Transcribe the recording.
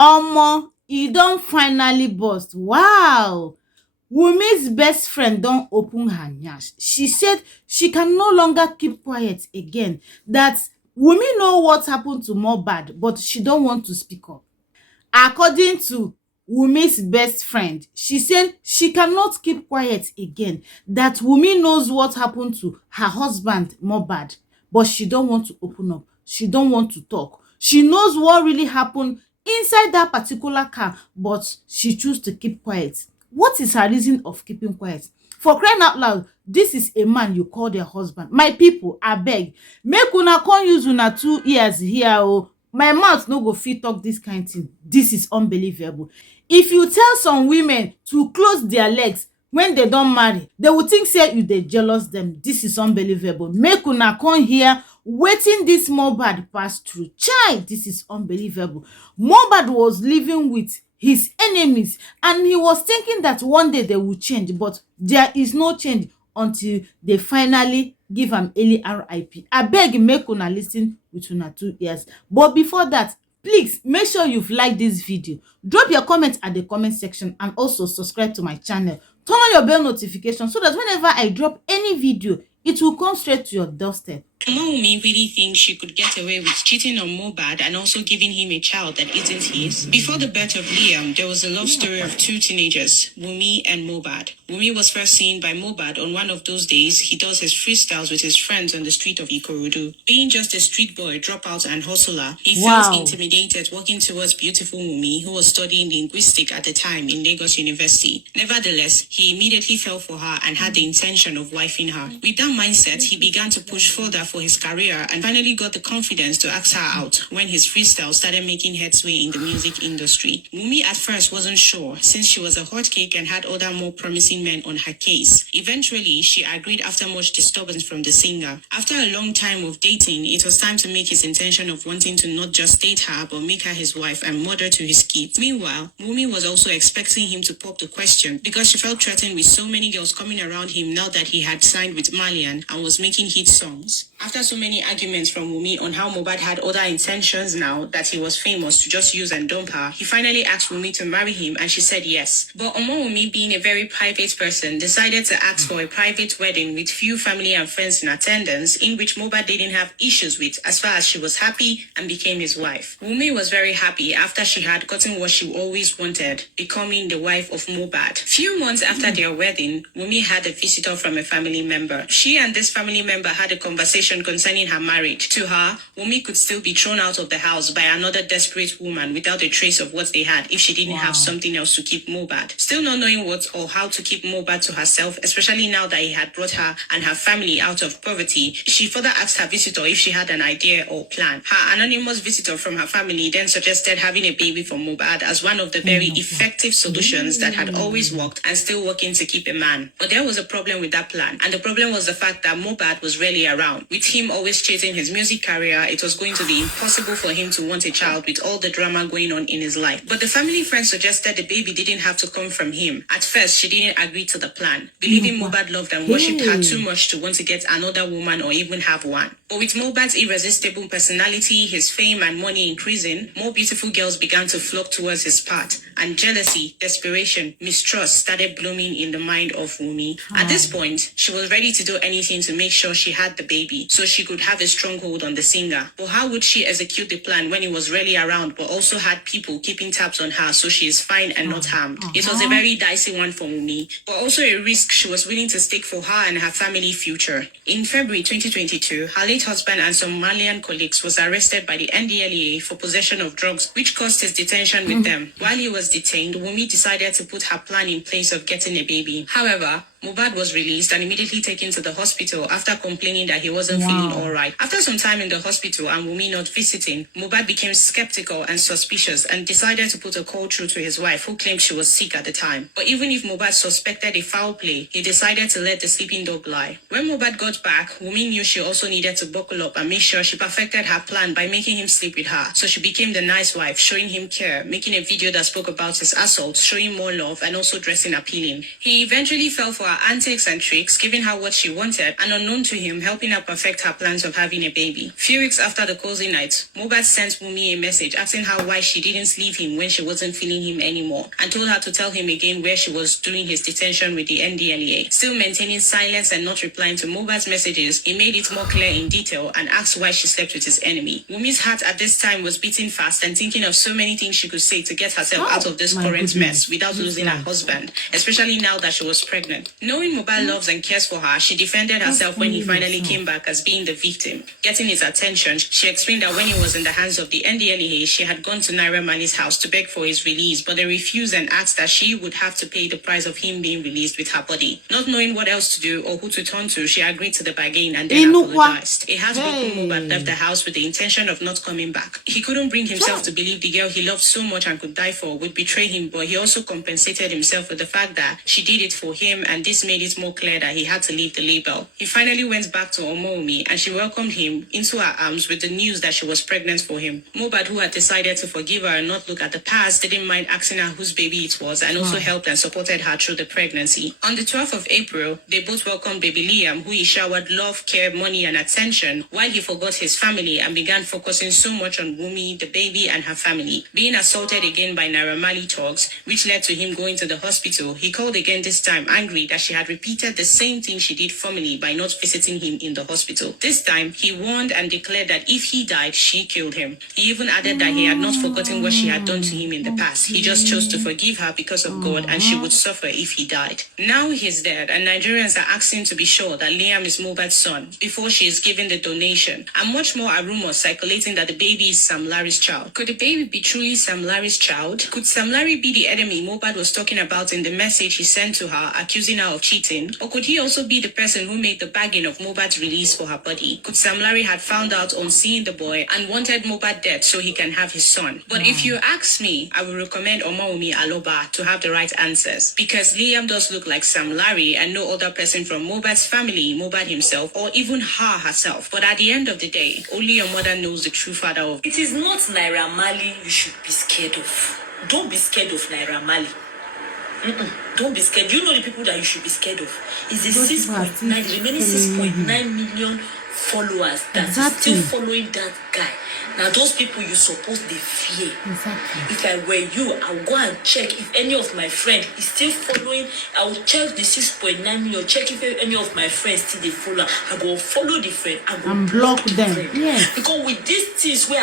Omo, e don finally burst. Wow! Wumi's best friend don open her nyash. She said she can no longer keep quiet again. That Wumi know what happened to Mohbad, but she don't want to speak up. According to Wumi's best friend, she said she cannot keep quiet again. That Wumi knows what happened to her husband Mohbad, but she don't want to open up. She don't want to talk. She knows what really happened inside that particular car, but she choose to keep quiet. What is her reason of keeping quiet? For crying out loud, this is a man you call their husband. My people, abeg, make una come use una 2 ears here o. My mouth no go fit talk this kind thing. This is unbelievable. If you tell some women to close their legs when they don marry, they will think say you dey jealous them. This is unbelievable. Make una come hear wetin this Mohbad pass through. Chai, this is unbelievable. Mohbad was living with his enemies and he was thinking that one day they will change, but there is no change until they finally give am early RIP. Abeg, make una lis ten with una 2 ears. But before that, please make sure you've liked this video. Drop your comment at the comment section and also subscribe to my channel. Turn on your bell notification so that whenever I drop any video, it will come straight to your doorstep. Wumi really thinks she could get away with cheating on Mohbad and also giving him a child that isn't his. Before the birth of Liam, there was a love story of two teenagers, Wumi and Mohbad. Wumi was first seen by Mohbad on one of those days he does his freestyles with his friends on the street of Ikorodu. Being just a street boy, dropout and hustler, he felt intimidated walking towards beautiful Wumi, who was studying linguistics at the time in Lagos University. Nevertheless, he immediately fell for her and had the intention of wifing her. With that mindset, he began to push further for his career and finally got the confidence to ask her out when his freestyle started making headway in the music industry. Wumi at first wasn't sure since she was a hot cake and had other more promising men on her case. Eventually, she agreed after much disturbance from the singer. After a long time of dating, it was time to make his intention of wanting to not just date her but make her his wife and mother to his kids. Meanwhile, Wumi was also expecting him to pop the question because she felt threatened with so many girls coming around him now that he had signed with Malian and was making hit songs. After so many arguments from Wumi on how Mohbad had other intentions now that he was famous to just use and dump her, he finally asked Wumi to marry him and she said yes. But Wumi, being a very private person, decided to ask for a private wedding with few family and friends in attendance, in which Mohbad didn't have issues with as far as she was happy and became his wife. Wumi was very happy after she had gotten what she always wanted, becoming the wife of Mohbad. Few months after their wedding, Wumi had a visitor from a family member. She and this family member had a conversation concerning her marriage. To her, Wumi could still be thrown out of the house by another desperate woman without a trace of what they had if she didn't have something else to keep Mohbad. Still not knowing what or how to keep Mohbad to herself, especially now that he had brought her and her family out of poverty, she further asked her visitor if she had an idea or plan. Her anonymous visitor from her family then suggested having a baby for Mohbad as one of the very effective solutions that had always worked and still working to keep a man. But there was a problem with that plan, and the problem was the fact that Mohbad was rarely around. With him always chasing his music career, it was going to be impossible for him to want a child with all the drama going on in his life. But the family friend suggested the baby didn't have to come from him. At first, she didn't agree to the plan, believing Mohbad loved and worshipped her too much to want to get another woman or even have one. But with Mohbad's irresistible personality, his fame and money increasing, more beautiful girls began to flock towards his path, and jealousy, desperation, mistrust started blooming in the mind of Wumi. At this point, she was ready to do anything to make sure she had the baby, so she could have a stronghold on the singer. But how would she execute the plan when he was rarely around but also had people keeping tabs on her so she is fine and not harmed? It was a very dicey one for Wumi, but also a risk she was willing to take for her and her family future. In February 2022, her late husband and some Malian colleagues was arrested by the NDLEA for possession of drugs, which caused his detention with them. While he was detained, Wumi decided to put her plan in place of getting a baby. However, Mohbad was released and immediately taken to the hospital after complaining that he wasn't feeling alright. After some time in the hospital and Wumi not visiting, Mohbad became skeptical and suspicious and decided to put a call through to his wife, who claimed she was sick at the time. But even if Mohbad suspected a foul play, he decided to let the sleeping dog lie. When Mohbad got back, Wumi knew she also needed to buckle up and make sure she perfected her plan by making him sleep with her. So she became the nice wife, showing him care, making a video that spoke about his assault, showing more love and also dressing appealing. He eventually fell for her antics and tricks, giving her what she wanted, and unknown to him, helping her perfect her plans of having a baby. Few weeks after the cozy night, Mohbad sent Wumi a message asking her why she didn't leave him when she wasn't feeling him anymore, and told her to tell him again where she was during his detention with the nģèď. Still maintaining silence and not replying to Mohbad's messages, he made it more clear in detail and asked why she slept with his enemy. Wumi's heart at this time was beating fast and thinking of so many things she could say to get herself out of this current mess without losing her husband, especially now that she was pregnant. Knowing Mohbad loves and cares for her, she defended herself when he finally came back as being the victim. Getting his attention, she explained that when he was in the hands of the nģèď, she had gone to Naira Marley's house to beg for his release, but they refused and asked that she would have to pay the price of him being released with her body. Not knowing what else to do or who to turn to, she agreed to the bargain and then apologized. A heartbroken Mohbad left the house with the intention of not coming back. He couldn't bring himself to believe the girl he loved so much and could die for would betray him, but he also compensated himself with the fact that she did it for him, and this made it more clear that he had to leave the label. He finally went back to Wumi, and she welcomed him into her arms with the news that she was pregnant for him. Mohbad, who had decided to forgive her and not look at the past, didn't mind asking her whose baby it was, and also helped and supported her through the pregnancy. On the 12th of April, they both welcomed baby Liam, who he showered love, care, money, and attention, while he forgot his family and began focusing so much on Wumi, the baby, and her family. Being assaulted again by Naira Marley talks, which led to him going to the hospital, he called again, this time angry that she had repeated the same thing she did formerly by not visiting him in the hospital. This time, he warned and declared that if he died, she killed him. He even added that he had not forgotten what she had done to him in the past. He just chose to forgive her because of God, and she would suffer if he died. Now he's dead, and Nigerians are asking to be sure that Liam is Mohbad's son before she is given the donation. And much more are rumors circulating that the baby is Sam Larry's child. Could the baby be truly Sam Larry's child? Could Sam Larry be the enemy Mohbad was talking about in the message he sent to her, accusing her of cheating? Or could he also be the person who made the bargain of Mohbad's release for her body? Could Sam Larry had found out on seeing the boy and wanted Mohbad dead so he can have his son? But if you ask me, I would recommend Omawumi Aloba to have the right answers, because Liam does look like Sam Larry and no other person from Mohbad's family, Mohbad himself, or even her herself. But at the end of the day, only your mother knows the true father of. It is not Naira Marley you should be scared of. Don't be scared of Naira Marley. Don't be scared. You know the people that you should be scared of. It's the 6.9, the remaining 6.9 million followers that is still following that guy. Now those people you supposed they fear. Exactly. If I were you, I'll go and check if any of my friends is still following. I will check the 6.9 million, check if any of my friends still they follow. I go follow the friend. I go And block them. Friend. Yes. Because with these things where